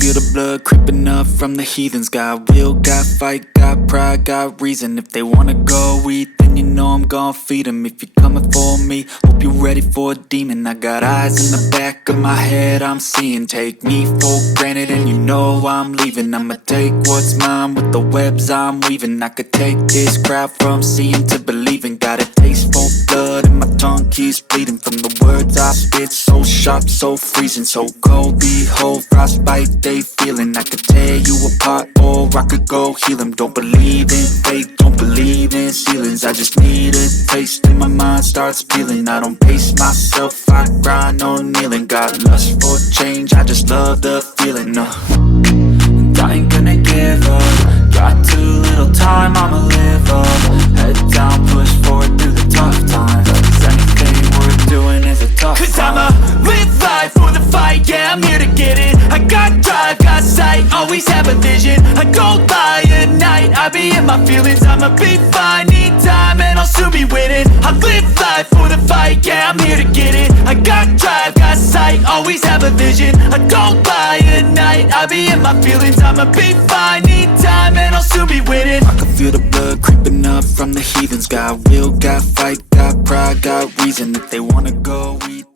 feel the blood creeping up from the heathens. Got will, got fight, got pride, got reason. If they wanna go eat, then you know I'm gon' feed them. If you're coming for me, hope you're ready for a demon. I got eyes in the back of my head, I'm seeing. Take me for granted and you know I'm leaving. I'ma take what's mine with the webs I'm weaving. I could take this crowd from seeing to believing. Got a taste for blood and my tongue keeps bleeding from the words I spit. So sharp, so freezing, so cold. Behold, frostbite they feeling. I could tear you apart or I could go heal them. Don't believe in fate, don't believe in ceilings. I just need a taste and my mind starts peeling. I don't pace myself, I grind on kneeling. Got lust for change, I just love the feeling. And I ain't gonna give up. Got too little time, I'ma live up. Head down, push forward through the tough times. Cause anything worth doing is a tough Cause time. I'ma live life for the fight, yeah, I'm here to get it. I got drive, got sight, always have a vision. I don't lie at night, I be in my feelings. I'ma be fine, need time and I'll soon be winning. I live life for the fight, yeah, I'm here to get it. I got drive, got sight, always have a vision. I don't lie at night, I be in my feelings. I'ma be fine, need time and I'll soon be winning. I can feel the blood creeping up from the heathens. Got will, got fight, got pride, got reason. If they wanna go eat